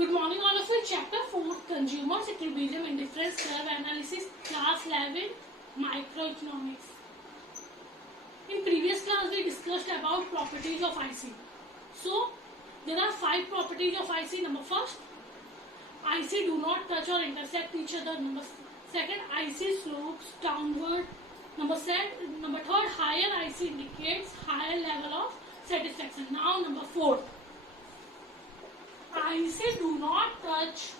Good morning all of you. Chapter 4 Consumers Equilibrium Indifference Curve Analysis, Class 11 Microeconomics. In previous class we discussed about properties of IC. So there are 5 properties of IC. Number first, IC do not touch or intersect each other. Number second, IC slopes downward. Number third, higher IC indicates higher level of satisfaction. Now number 4, IC do not touch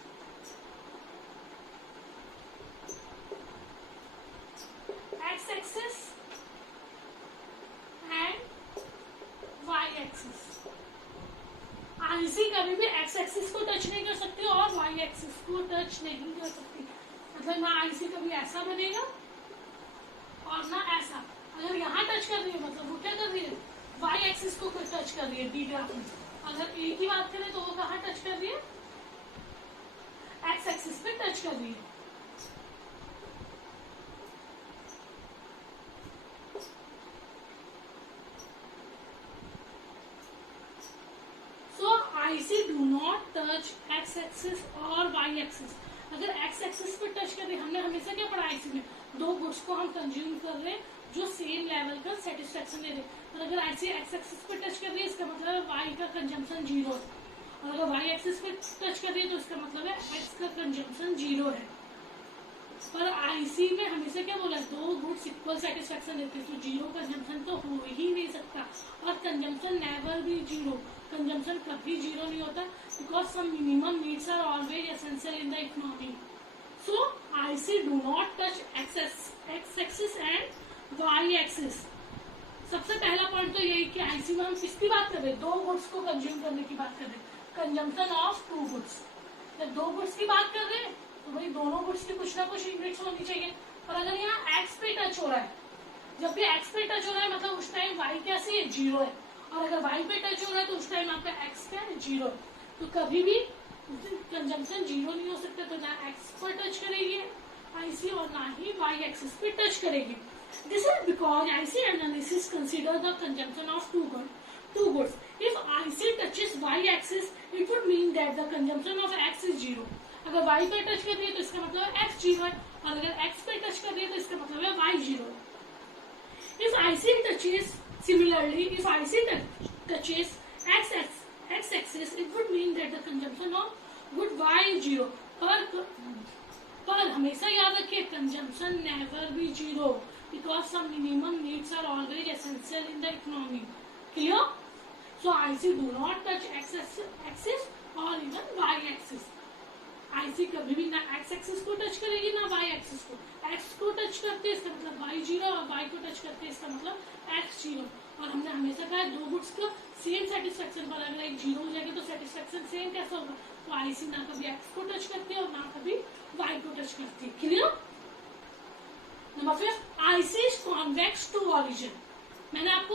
x-axis and y-axis. IC कभी भी x-axis को touch नहीं कर सकती और y-axis को touch नहीं कर सकती. मतलब ना IC कभी ऐसा बनेगा और ना ऐसा. अगर यहाँ टच कर रही है मतलब वो क्या कर रही है, y-axis को टच कर रही है डी ग्राफ में. अगर ए की बात करें तो वो कहाँ टच कर रही है, एक्स एक्सिस पे टच कर रही है. So IC do not touch X axis और वाई एक्सिस. अगर एक्स एक्सिस पे टच कर रही है, हमने हमेशा क्या पढ़ा आईसी में, दो गुड्स को हम कंज्यूम कर रहे हैं जो सेम लेवल का सेटिस्फेक्शन दे रहे हैं. और अगर आईसी एक्स एक्सिस पे टच कर रही है इसका मतलब है वाई का कंजम्पशन 0 है. और अगर वाई एक्सिस पे टच कर रही है तो इसका मतलब है एक्स का कंजम्पशन 0 है. पर आईसी में हमेशा क्या बोला है, दो गुड्स इक्वल सेटिस्फेक्शन देते हैं तो 0 कंजम्पशन तो हो ही नहीं सकता. और कंजम्पशन नेवर भी 0, कंजम्पशन कभी 0 नहीं होता because some minimum needs are always essential in the economy. So IC do not touch X axis and Y axis. सबसे पहला पॉइंट तो यही कि आईसी में हम किसकी बात कर रहे हैं, दो गुड्स को कंज्यूम करने की बात कर रहे हैं. Consumption of 2 goods. जब 2 गुड्स की बात कर रहे हैं तो भाई दोनों गुड्स की कुछ ना कुछ यूनिट्स होनी चाहिए. और अगर यहाँ एक्स पे टच हो रहा है, जब भी एक्स पे टच हो रहा है मतलब उस टाइम वाई कैसी है, 0 है. और अगर वाई पे टच हो रहा है तो उस टाइम आपका एक्स क्या है, 0 है. तो कभी भी कंजम्पशन 0 नहीं हो सकता. तो ना एक्स पर टच करेगी आईसी और ना ही वाई एक्सिस पे टच करेगी. This is because IC analysis consider the consumption of two goods. If IC touches y-axis, it would mean that the consumption of x is 0. अगर y पर touch कर रही है तो इसका मतलब है x 0 है. और अगर x पर टच कर रही है तो इसका मतलब है y 0 है. If IC touches similarly, if IC touches x-axis, it would mean that the consumption of good y is 0. पर हमेशा याद रखिए consumption never be 0 because some minimum needs are always essential in the economy. Clear? So IC do not touch x-axis or even y-axis. IC कभी भी ना x-axis को touch करेगी ना y-axis को. x को टच करते हैं इसका मतलब y 0 और y को टच करते हैं इसका मतलब x 0. और हमने हमेशा कहा दो गुड्स का सेम सेटिस्फेक्शन पर अगर एक 0 हो जाएगी तो सेटिस्फेक्शन सेम कैसा होगा. तो IC ना कभी x को टच करती है और ना कभी y को टच करती है. Clear? Number 5, IC is convex to origin. मैंने आपको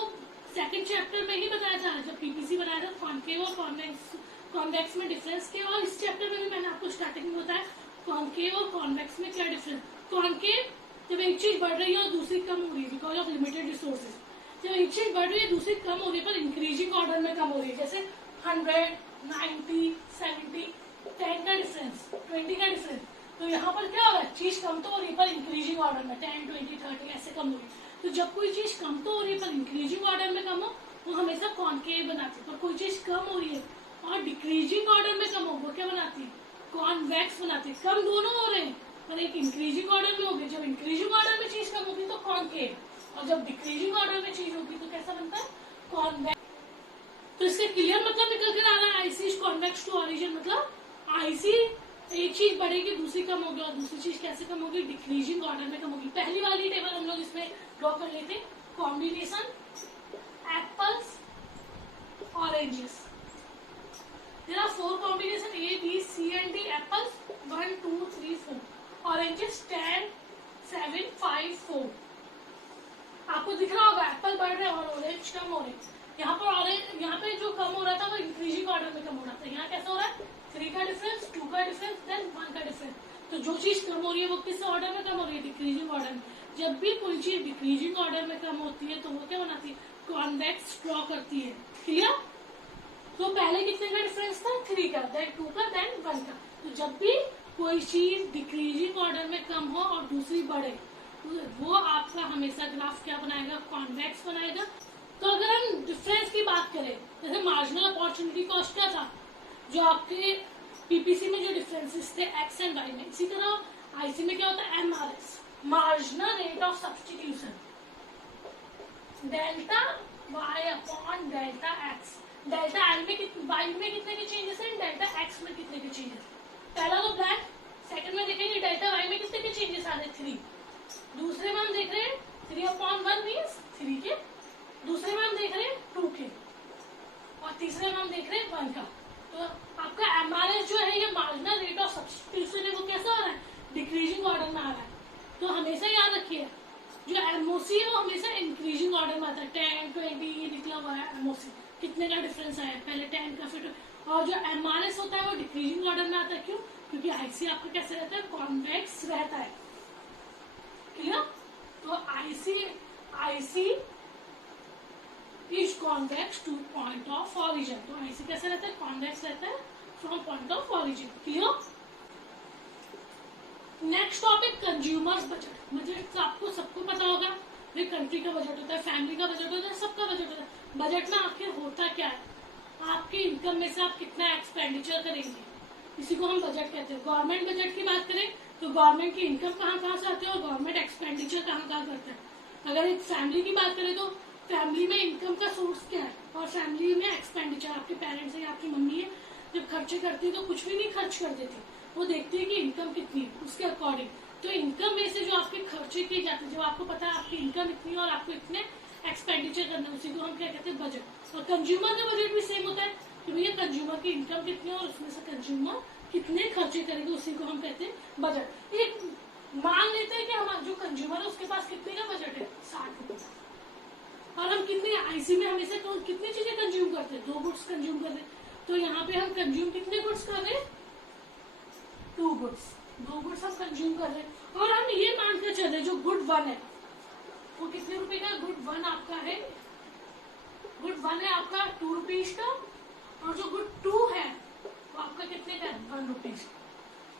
सेकंड चैप्टर में ही बताया था जब पीपीसी बनाया था कॉन्केव और कॉन्वेक्स में डिफरेंस किया. और इस चैप्टर में भी मैंने आपको स्टार्टिंग में बताया कॉन्केव और कॉन्वेक्स में क्या डिफरेंस. कॉन्केव जब एक चीज बढ़ रही है और दूसरी कम हो रही है बिकॉज ऑफ लिमिटेड रिसोर्सेज. जब एक चीज बढ़ रही है दूसरी कम हो रही है पर इंक्रीजिंग ऑर्डर में कम हो रही है. जैसे 100, 90, 70, 10 का डिफरेंस, 20 का डिफरेंस. तो यहाँ पर क्या हो रहा है, चीज कम तो हो रही है पर इंक्रीजिंग ऑर्डर में 10, 20, 30 ऐसे कम हो रही है. तो जब कोई चीज कम तो हो रही है पर इंक्रीजिंग ऑर्डर में कम हो वो हमेशा कॉन्केव बनाती है. पर कोई चीज कम हो रही है और डिक्रीजिंग ऑर्डर में कम हो वो क्या बनाती है, कॉन्वेक्स बनाती है. कम दोनों हो रहे हैं पर एक इंक्रीजिंग ऑर्डर में होगी. जब इंक्रीजिंग ऑर्डर में चीज कम होगी तो कॉन्केव, और जब डिक्रीजिंग ऑर्डर में चीज होगी तो कैसा बनता है, कॉन्वेक्स. तो इससे क्लियर मतलब निकल कर आ रहा है IC is convex to origin. मतलब आईसी एक चीज बढ़ेगी दूसरी कम होगी और दूसरी चीज कैसे कम होगी, डिक्रीजिंग ऑर्डर में कम होगी. पहली वाली टेबल हम लोग इसमें ड्रॉ कर लेते. Combination apples oranges. There are 4 combination A, B, C and D. Apples 1, 2, 3, 4. Oranges 10, 7, 5, 4. आपको दिख रहा होगा एप्पल बढ़ रहे हैं और ऑरेंज कम हो रहे हैं. यहाँ पे जो कम हो रहा था वो इंक्रीजिंग ऑर्डर में कम हो रहा था. यहाँ कैसा हो रहा है, 3 का डिफरेंस, 2 का डिफरेंस, देन 1 का डिफरेंस. तो जो चीज कम हो रही है वो किस ऑर्डर में कम हो रही है, डिक्रीजिंग ऑर्डर में. जब भी कोई चीज डिक्रीजिंग ऑर्डर में कम होती है तो वो क्या बनाती है, कॉन्वेक्स ड्रॉ करती है. क्लियर? तो पहले कितने का डिफरेंस था, 3 3 का, देन 2 का, देन 1 का। तो जब भी कोई चीज डिक्रीजिंग ऑर्डर में कम हो और दूसरी बढ़े, तो वो आपका हमेशा ग्राफ क्या बनाएगा, कॉन्वेक्स बनाएगा। तो अगर हम डिफरेंस की बात करें, जैसे मार्जिनल अपॉर्चुनिटी कॉस्ट क्या था, जो आपके पीपीसी में जो डिफरेंसेस थे एक्स एंड वाई में, इसी तरह आईसी में क्या होता है, MRS, marginal rate of substitution, delta Y upon delta X. Delta I में वाई में कितने के चेंजेस हैं, डेल्टा एक्स में कितने के चेंजेस। पहला तो ब्लैक, सेकंड में देखेंगे डेल्टा वाई में कितने के चेंजेस आ रहे हैं, 3। दूसरे में हम देख रहे हैं 3/1 मीन्स 3 के, दूसरे में हम देख रहे हैं 2 के, और तीसरे में हम देख रहे हैं 1 का। तो आपका एमआरएस जो है, ये मार्जिनल रेट ऑफ सब्स्टिट्यूशन है, वो कैसा आ रहा है, डिक्रीजिंग ऑर्डर में आ रहा है। तो हमेशा याद रखिए, जो एमओसी है वो हमेशा इंक्रीजिंग ऑर्डर में आता है। 10, 20 ये निकला हुआ है एमओसी, कितने का डिफरेंस आया, पहले 10 का, फिर। और जो एमआरएस होता है वो डिक्रीजिंग ऑर्डर में आता है। क्यों? क्योंकि आईसी आपका कैसे रहता है, कॉन्वेक्स रहता है। क्लियर? तो IC is convex two point of origin. तो आईसी कैसे रहता है, कॉन्वेक्स रहता है from point of origin. Clear? Next topic, consumers budget. Budget आपको सबको पता होगा, ये कंट्री का बजट होता है, फैमिली का बजट होता है, सबका बजट होता है। बजट में आखिर होता क्या है, आपकी इनकम में से आप कितना एक्सपेंडिचर करेंगे, इसी को हम बजट कहते हैं। गवर्नमेंट बजट की बात करें तो गवर्नमेंट की इनकम कहाँ से आती है और गवर्नमेंट एक्सपेंडिचर कहाँ करता है। अगर एक फैमिली की बात करें तो फैमिली में इनकम का सोर्स क्या है और फैमिली में एक्सपेंडिचर, आपके पेरेंट्स है या आपकी मम्मी है, जब खर्चे करती है तो कुछ भी नहीं खर्च कर देती, वो देखती है कि इनकम कितनी है, उसके अकॉर्डिंग। तो इनकम में से जो आपके खर्चे किए जाते हैं, जब आपको पता है आपकी इनकम इतनी है और आपको इतने एक्सपेंडिचर करना है, उसी को हम क्या कहते हैं, बजट। और कंज्यूमर का बजट भी सेम होता है कि भैया कंज्यूमर की इनकम कितनी है और उसमें से कंज्यूमर कितने खर्चे करेंगे, उसी को हम कहते हैं बजट। एक मान लेते हैं कि हमारा जो कंज्यूमर है उसके पास कितने का बजट है, 60 रुपए, और हम कितने आईसी में हमेशा कितनी चीजें कंज्यूम करते हैं, 2 गुड्स कंज्यूम करते हैं। तो यहाँ पे हम कंज्यूम कितने गुड्स कर रहे हैं, 2 गुड्स, 2 गुड्स हम कंज्यूम कर रहे हैं। और हम ये मानकर चल रहे जो गुड 1 है वो कितने रुपए का, गुड 1 आपका है, गुड 1 है आपका 2 रुपीज का, और जो गुड 2 है वो आपका कितने का है, 1 रुपीज।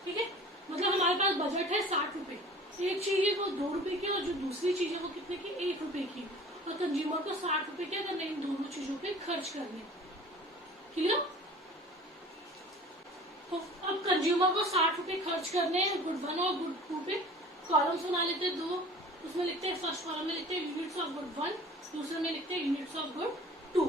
ठीक है, मतलब हमारे पास बजट है 60 रुपए, एक चीज है वो 2 रुपए की और जो दूसरी चीज है वो कितने की, 1 रुपए की। और कंज्यूमर को 60 रुपए क्या करना है, इन दोनों चीजों पे खर्च करने। क्लियर? तो अब कंज्यूमर को 60 रुपए खर्च करने हैं गुड 1 और गुड 2 पे। कॉलम्स बना लेते हैं 2, उसमें लिखते हैं, फर्स्ट कॉलम में लिखते हैं यूनिट्स ऑफ गुड 1, दूसरे में लिखते हैं यूनिट्स ऑफ गुड 2।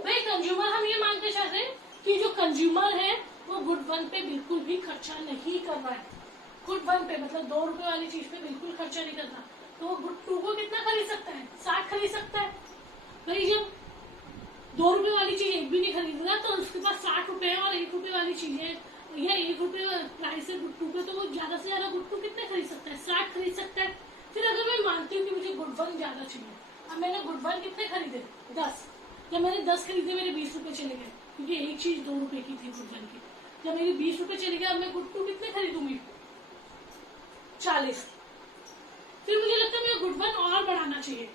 भाई कंज्यूमर हम ये मानते चल रहे हैं कि जो कंज्यूमर है वो गुड 1 पे बिल्कुल भी खर्चा नहीं कर रहा है। गुड 1 पे मतलब 2 रुपए वाली चीज पे बिल्कुल खर्चा नहीं करना। तो गुड 2 को कितना खरीद सकता है, 60 खरीद सकता है। भाई जब 2 रुपए वाली चीज एक भी नहीं खरीद रहा तो उसके पास 60 रुपए है और 1 रुपए वाली चीज है, यह 1 रुपए प्राइस है गुड 2 पे, तो वो ज्यादा से ज्यादा गुड 2 कितने खरीद सकता है, 60 खरीद सकता है। फिर अगर मैं मानती हूँ कि मुझे गुड 1 ज्यादा चाहिए, अब मैंने गुड 1 कितने खरीदे, 10। जब मैंने 10 खरीदे मेरे 20 रुपए चले गए, क्योंकि एक चीज 2 रुपए की थी गुड 1 की। जब मेरे 20 रुपए चले गए, अब मैं गुड 2 कितने खरीदूंगी, 40। फिर मुझे लगता है मुझे गुड 1 और बढ़ाना चाहिए,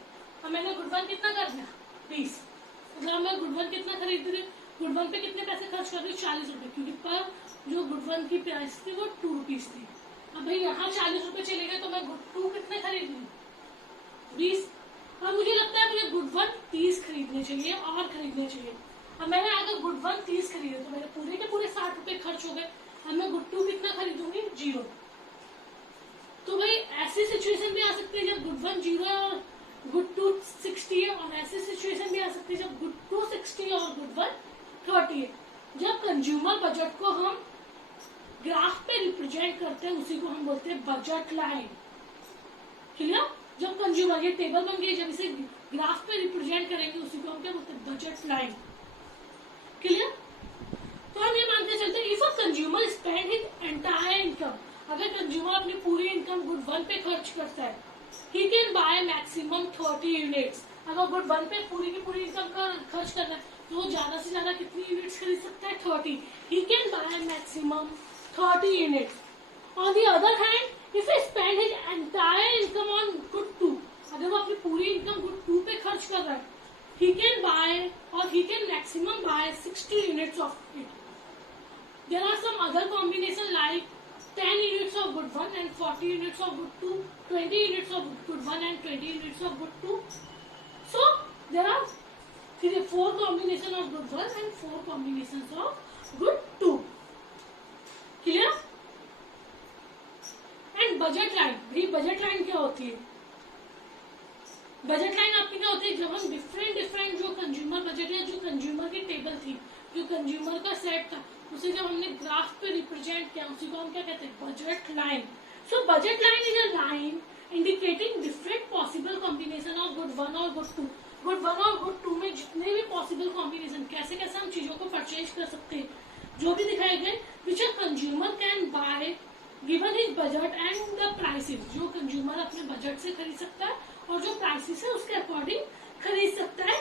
अब मैंने गुड 1 कितना कर दिया, 20। मतलब मैं गुड 1 कितना खरीद रही, गुड 1 पे कितने पैसे खर्च कर रही हूँ, 40 रुपए, क्योंकि पर जो गुड 1 की प्राइस थी वो 2 रुपीज थी। अब भाई यहाँ 40 रुपए चले गए तो मैं गुड 2 कितने खरीद लूँ, 20। अब मुझे लगता है मुझे गुड 1 30 खरीदने चाहिए और खरीदने चाहिए। अब मैंने अगर गुड 1 30 खरीदे तो मेरे पूरे के पूरे 60 रुपए खर्च हो गए। अब मैं गुड 2 कितना खरीदूंगी, 0। तो भाई ऐसी सिचुएशन भी आ सकती है जब गुड 1 0 है और गुड 2 60 है, और ऐसी सिचुएशन भी आ सकती है जब गुड 2 60 है और गुड 1 30 है। जब कंज्यूमर बजट को हम ग्राफ पे रिप्रेजेंट करते हैं उसी को हम बोलते हैं बजट लाइन। क्लियर? जब कंज्यूमर, ये टेबल बन गई, जब इसे ग्राफ पे रिप्रेजेंट करेंगे उसी को हम क्या बोलते हैं, बजट लाइन। क्लियर? तो हम ये मानते चलते हैं if a consumer spend his entire income, अगर कंज्यूमर अपनी पूरी इनकम गुड 1 पे खर्च करता है, he can buy maximum 30 units. अगर गुड 1 पे पूरी की पूरी इनकम का खर्च कर रहा है तो वो ज्यादा से ज्यादा कितनी यूनिट्स खरीद सकता है, 30। he can buy maximum 30 units. on the other hand if he spend his entire income on good 2, अगर वो अपनी पूरी इनकम गुड 2 पे खर्च कर रहा है he can buy or he can maximum buy 60 units of it. There are some other combination like 10 units of good 1 and 40 units of good 2, 20 units of good 1 and 20 units of good 2. So there are 4 combinations of good 1 and 4 combinations of good 2. Clear? And budget line, भाई budget line क्या होती है? Budget line आपकी क्या होती है? जब हम डिफरेंट जो कंज्यूमर बजट या जो कंज्यूमर की टेबल थी, जो कंज्यूमर का सेट था, उसे जब हमने ग्राफ पे रिप्रेजेंट किया, उसी को हम क्या कहते हैं? Budget line. So budget line is a line indicating different possible combination of good 1 और गुड 2. गुड 1 और गुड 2 में जितने भी पॉसिबल कॉम्बिनेशन, कैसे कैसे हम चीजों को परचेज कर सकते हैं, जो भी दिखाए गए, which a consumer can buy given his budget and the prices, जो कंज्यूमर अपने बजट से खरीद सकता है और जो प्राइसेस है उसके अकॉर्डिंग खरीद सकता है,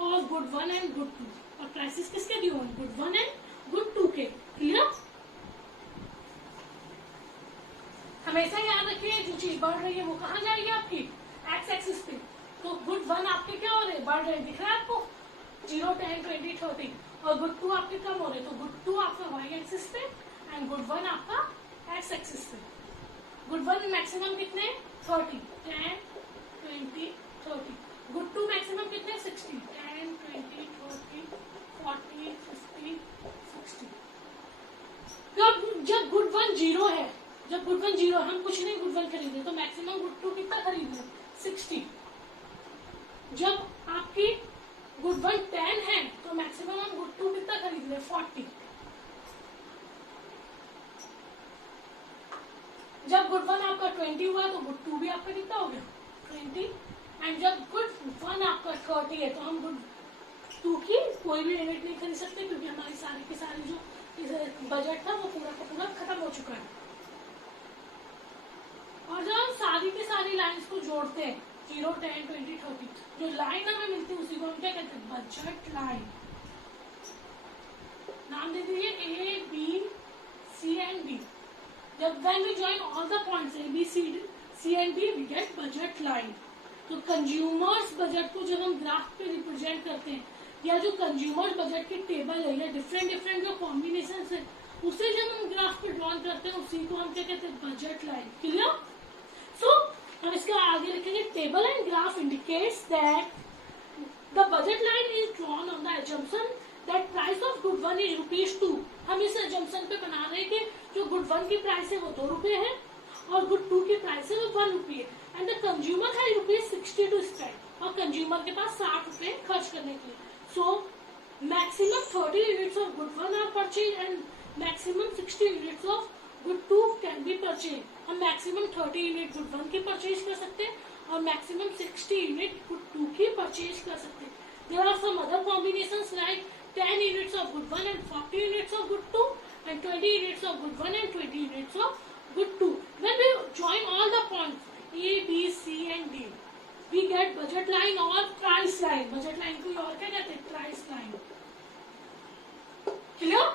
और गुड 1 एंड गुड 2. और प्राइसेस किसके दिए हुए? गुड 1 एंड गुड 2 के. क्लियर? हमेशा याद रखिए, जो चीज बढ़ रही है वो कहाँ जाएगी? आपकी एक्स एक्सिस पे. तो गुड 1 आपके क्या हो रहे? बढ़ रहे. दिख रहा है आपको? 0, 10, 20, 30. और गुड 2 आपके कम हो रहे. तो गुड 2 आपका वाई एक्सिस पे एंड गुड 1 आपका एक्स एक्सिस पे. गुड 1 मैक्सिमम कितने? 30, 10, 20, 30. गुड 2 मैक्सिमम कितने? 60, 10, 20, 30, 40, 50, 60. जब गुड 1 0 है, जब गुड 1 0 हम कुछ नहीं गुड 1 खरीदे, तो मैक्सिमम गुड 2 कितना खरीद रहे? 60. जब आपकी गुड 1 10 है, तो मैक्सिमम हम गुड 2 कितना खरीद रहे? 40. जब गुड 1 आपका 20 हुआ, तो गुड 2 भी आपका कितना हो गया? 20. एंड जब गुड 1 आपका 30 है, तो हम गुड 2 की कोई भी यूनिट नहीं खरीद सकते, क्योंकि हमारी सारी की सारी जो बजट था वो पूरा का पूरा खत्म हो चुका है. और जब हम सारी की सारी लाइंस को जोड़ते हैं, 0, 10, 20, 30, जो लाइन हमें मिलती है उसी को हम क्या कहते हैं? Budget line. नाम दे दीजिए A, B, C and D. जब when we join all the points A, B, C and D, we get budget line. तो कंज्यूमर्स बजट को जब हम ग्राफ पे रिप्रेजेंट करते हैं, या जो कंज्यूमर बजट की टेबल है, या डिफरेंट जो कॉम्बिनेशन है, उसे जब हम ग्राफ पे ड्रॉन करते हैं, उसी को हम क्या कहते हैं? Budget line. क्लियर? सो हम इसका आगे लिखेंगे, table and graph indicates that the budget line is drawn on the assumption that price of good 1 is ₹2. हम इस assumption पे बना रहे हैं कि जो गुड 1 की प्राइस है वो ₹2 है, और गुड 2 की प्राइस है वो ₹1 है, एंड द कंज्यूमर है ₹60 टू स्पेंड, और कंज्यूमर के पास ₹60 खर्च करने के लिए. सो maximum 30 units of good 1 are purchase and maximum 60 units of good 2 can be purchase. हम मैक्सिमम 30 यूनिट गुड 1 की परचेज कर सकते हैं, और मैक्सिमम 60 यूनिट गुड 2 की परचेज कर सकते हैं. There are some other combinations like 10 units of good 1 and 40 units of good 2, and 20 units of good 1 and 20 units of good 2. When we join all the points A, B, C and D, we get budget line or price line. Budget line को और क्या कहते हैं? Price line. Clear?